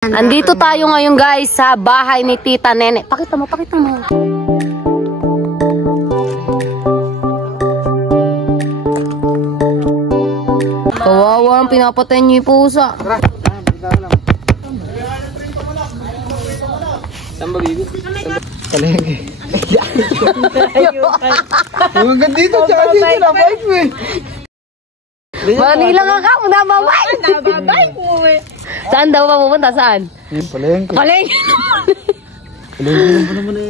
Andito tayo ngayon guys sa bahay ni Tita Nene. Pakita mo, pakita mo. Kawawa ang pinapatay niyo yung pusa. Palengke. Yung ganda dito, tsaka dito na bike mo eh. Mali lang ka, nababay. Nababay po eh. Saan daw ba pupunta? Saan? Palengke. Palengke.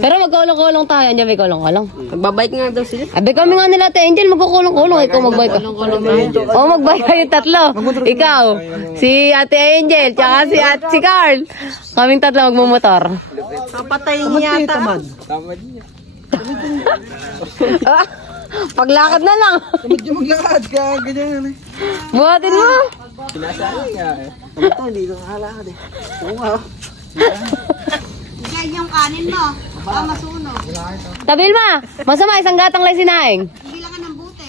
Pero magkulong-kulong tayo. Andiyan may kulong-kulong. Magbabike nga daw sila. Abe kami nga nila Ate Angel, magkukulong-kulong. Ikaw magbike ka. Oo, magbike kayo tatlo. Ikaw, si Ate Angel, tsaka si Carl. Kaming tatlo magmumotor. Papatayin niya yata. Tama din niya. Paglakad na lang. Tamad niya maglakad ka, ganyan eh. Buhatin mo. Sinasali niya eh. Ito, hindi ko nakalakad eh. Oo nga. Yan yung kanin mo. Baka masunog. Tabil ma, masama isang gatang lang sinaing. Hindi lang ka ng bute.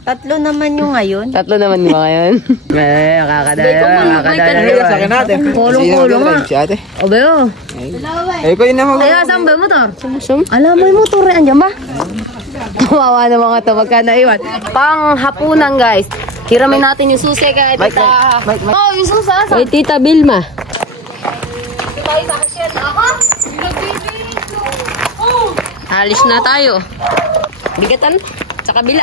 Tatlo naman yung ngayon. Tatlo naman mo ngayon. Nakakadala. Sa akin natin. Kulong-kulong nga. Si ate. Obe oh. Eh, ko yun na mag- Ay, saan ba yung motor? Alam mo yung motor eh, andyan ba? Kawawa na mga to, magka naiwan. Pang hapunan guys. Hiramin natin yung susi kay Tita. Oh, yung susi. Kay Tita Vilma. Alis na tayo. Bigatan sa kabila.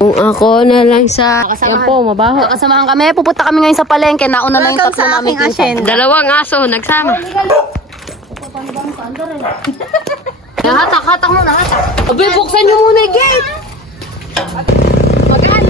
Kung ako na lang sa... Yan po, mabaho. Kasamahan kami. Pupunta kami ngayon sa palengke. Nauna na yung tatlo namin pinsan. Dalawang aso, nagsama. Hatak mo na, hatak. Abe, buksan nyo muna yung gate. Magaan.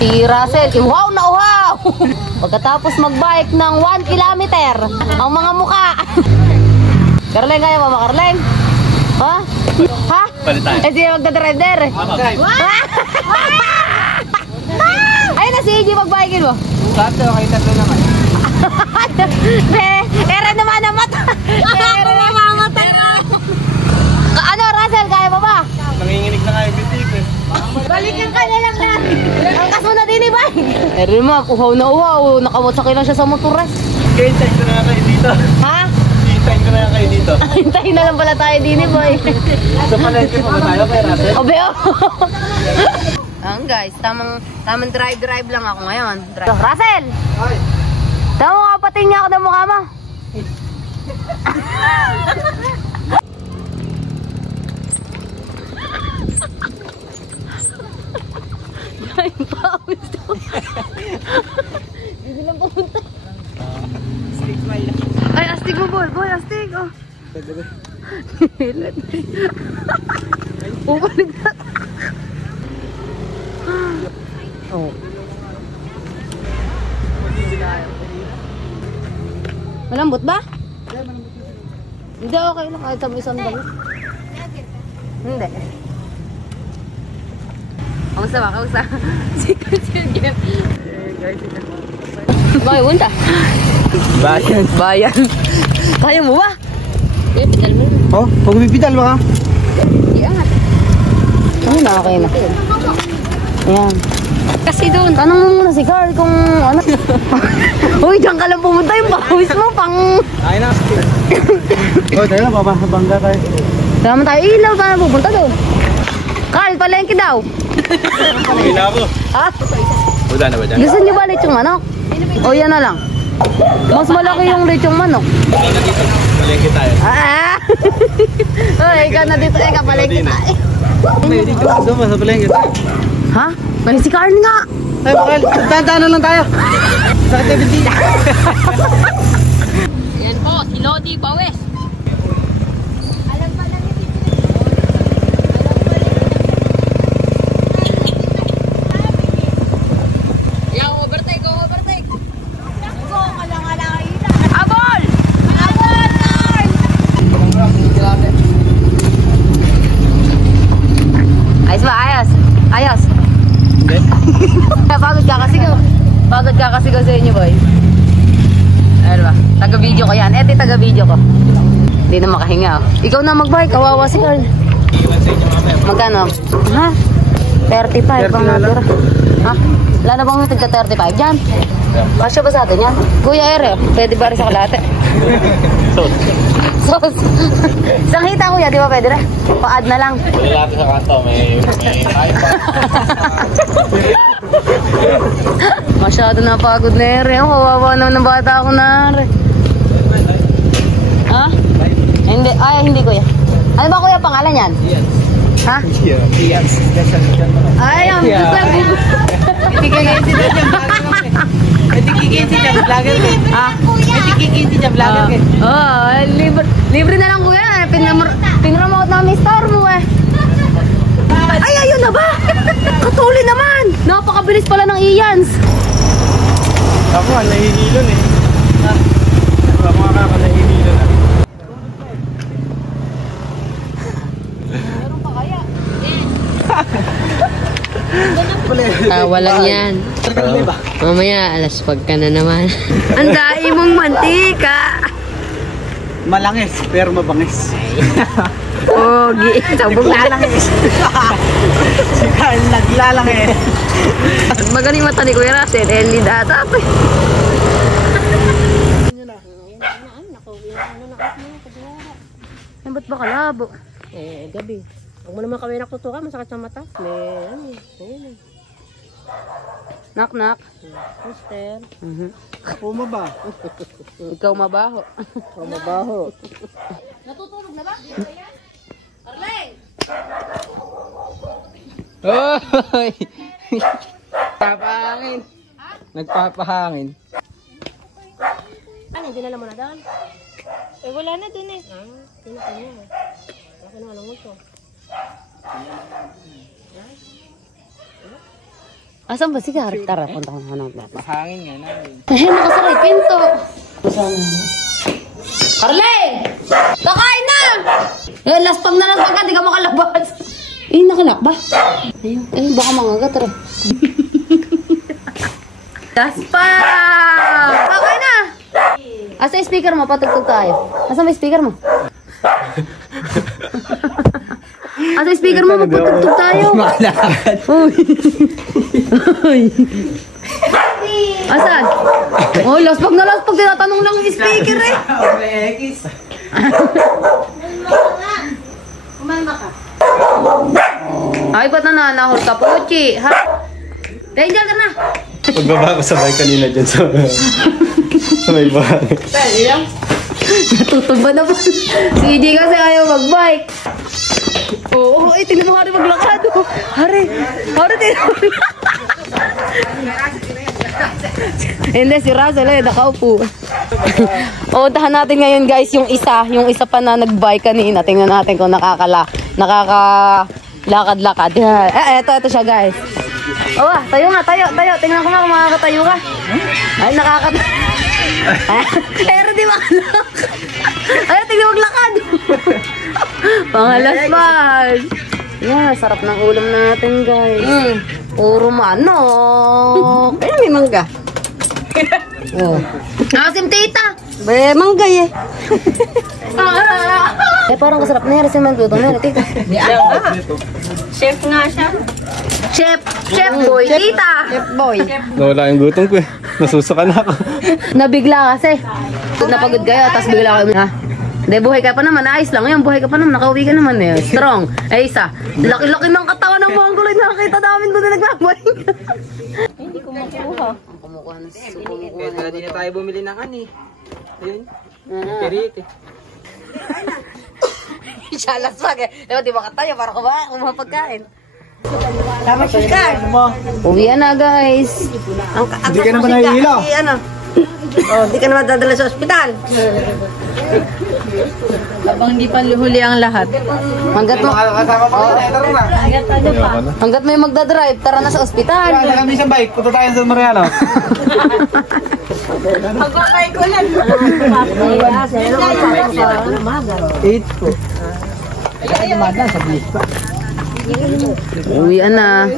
Si Russell, uhaw na uhaw! Pagkatapos magbike ng 1 kilometer, ang mga muka. Karleng, kaya ba Karleng? Ha? Ha? Palitan. Eh, siya magdadriver. Ayun na si EJ, magbikein mo. Tatlo, kayo tatlo naman. Ere naman ang mata. Ere naman ang mata. Ano, Russell, kaya ba ba? Nanginginig na kayo bitik eh. Balikan ka na lang natin. Ang kaso na din, ba? Ere ma, uhaw na uhaw. Nakamotsak lang siya sa motor. Hintayin ko na kayo dito. Ha? Hintayin ko na kayo dito. Hintayin na lang pala tayo din, boy. Sa palengke pa ba tayo kay Russell? Obe, oh. Ayan guys, tamang drive lang ako ngayon. Russell! Ay! Tama mo kapating niya ako ng mukha mo. Ay, pawis daw. Hindi lang pumunta. Stick my lang. Ay, astig mo, boy, astig. Oh. Bumalik na. Oh. Malambot ba? Hindi, okay lang. Kahit sa may isang damit. Hindi. Kamusta ba? Kamusta? Secret game. Bakit punta? Bayan. Kaya mo ba? Eh, pedal mo. Oh, pag bibidal ba ka? Iangat. Ano na, okay na. Ayan. Kasi doon. Tanong mo muna si Carl kung ano. Uy, diyan ka lang pumunta yung pawis mo pang... Ay na. Oh, tayo na, babangga tayo. Tama tayo ilaw, saan na pupunta doon? Carl, palengke daw. Pinabo. Ha? Wala na ba dyan? Gusto niyo ba lechong manok? O yan na lang. Mas malaki yung lechong manok. Wala na dito. Palengke tayo. Ah! Oh, ikaw na dito, ikaw palengke tayo. May dito doon sa palengke tayo. Ha? May si Carl nga. Ay, bakal. Tanda lang tayo. Sakit na binti. Yan po, si Lodi Bawes. Yang overtake, go overtake. Abol! Ayos ba? Ayos. Ayos. Pagod ka kasi ko. Pagod ka kasi ko sa inyo, boy. Ano ba? Taga-video ko yan. Eto taga-video ko. Hindi na makahinga. Oh. Ikaw na mag-bike. Kawawa si Carl. Magkano? Ha? 35 bang natira? Ha? Wala na bang tigka 35 dyan? Kasya ba sa atin yan? Kuya Ere, pwede ba rin sa kalate? Sos. Isang hita kuya, di ba pwede rin? Pa-add na lang. Lalaki sa kanto, may iPad. Masyado napagod na Ere. Oh, kawawa naman ng bata ako na Ere. Ha? Hindi. Ay, hindi kuya. Ano ba kuya pangalan yan? Yes. Ha? Yes. Ay, ang gusto. Kikikinsi dyan, vlogger kami. Kikikinsi dyan, vlogger kami. Ah? Kikikinsi dyan, vlogger kami. Libre na lang kuya. Pinremote namin star mo eh. Ay, ayun na ba? Katuli naman. Napakabilis pala ng Ians. Ako nga, nahihilon eh. Ako nga ka, nahihilon ah. Tawa lang yan. Mamaya, alas pag ka na naman. Ang dai mong mantika. Malangis, pero mabangis. Pogi. Sabog na lang. Si Carl naglalangis. Magaling mata ni Kuya Russell. Eli data. Ay, ba't ba kalabo? Gabi. Huwag mo naman kami nakutukan, masakit sa mata. Ayun. Knock knock. Mister. Puma ba? Ikaw mabaho. Mabaho. Natutulog na ba? Carleng! Hoy! Nagpapahangin. Nagpapahangin. Ano, dinala mo na doon? Eh, wala na doon eh. Tinapin mo. Ako na alam mo ito. Asan ba si Carl? Tara, punta ko na ng plato. Mahangin nga namin. Ay, nakasara yung pinto. Carleng! Kakain na! Eh, laspag na laspag ka, di ka makalabas. Eh, nakalak ba? Ayun, eh, baka mangagat rin. Laspag! Kakain na! Asa yung speaker mo? Patugtog tayo. Asa may speaker mo? Asa yung speaker mo? Patugtog tayo. Uy. Uy. Asan? Oh, laspag na laspag. Tinatanong lang yung speaker eh. Kumalma ka. Ay, ba't na nanahol ka, Puchi? Ha? Angel ka na. Pagbaba ko sabay kanina dyan sa may bahay. Natutog ba na po? Si EJ kasi ayaw mag-bike. Oo, eh, tingnan mo Hari maglakad. Hari, tingnan mo. Hindi, si Russell eh, nakaupo. Tahan natin ngayon guys, yung isa pa na nag-bike kanina. Tingnan natin kung nakakalakad-lakad. Eto siya guys. Tayo nga, tayo. Tingnan ko nga kung makakatayo ka. Ay, nakakatayo. Pero di makalak. Ay, tingnan maglakad. Pangalaspas. Yeah, sarap ng ulam natin guys. Puro manok. Ayun, may mangga. Asim tita. May mangga eh. Parang kasarap na yan. Kasi magluto na yan. Tita. Chef nga siya. Chef boy. Tita. Chef boy. Nawala yung gutom ko eh. Nasusuka na ako. Nabigla kasi. Napagod kayo. Tapos bigla kayo. Hindi, buhay ka pa naman. Ayos lang yan. Buhay ka pa naman. Nakauwi ka naman eh. Strong. Ay, isa. Laki-laki ng katawan ng Mongoloid. Nakakita namin doon na nagbabaling. Hindi ko makuha. Kumukuha na. Kaya di na tayo bumili ng ani. Ayun. Kiriti. Salas wag eh. Diba di ba tayo para kumain pagkain. Tama si Carl. Uwi na guys. Hindi ka naman nahihilo. Hindi ka naman dadala sa ospital. Habang hindi pa huli ang lahat. Hanggat mo, Kasama pa rin. Tara na. hanggat may magdadrive, tara na sa ospital. Wala kami isang bike. Punta tayo sa Mariano. Pagkakay ko lang. 8 po. Uwi na.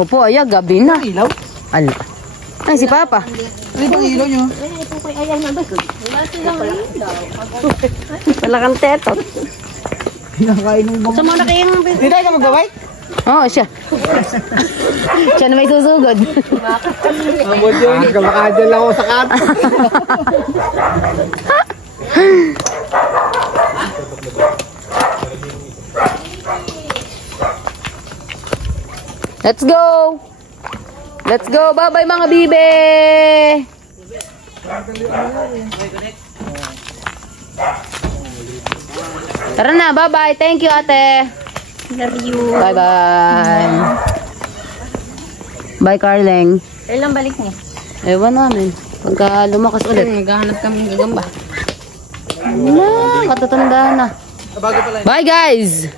Opo, ay gabi na. Ilaw? Ala. Ay, si Papa. Ano itong ilaw nyo? Wala kang tetot. Pinakain ng mga... Sumuna kayong... Hindi tayo ka magbabike? Oo, siya. Siya na may susugod. Amod yun. Kamakadyan lang ako sa kato. Let's go! Let's go! Bye-bye mga bibe! Tara na, bye-bye! Thank you, ate! Love you. Bye-bye! Bye, Carleng. Kailan balik niya? Ewan namin. Pagka lumakas ulit. Maghahanap kami ng gagamba. Na, katatanda na. Bago pala. Bye, guys!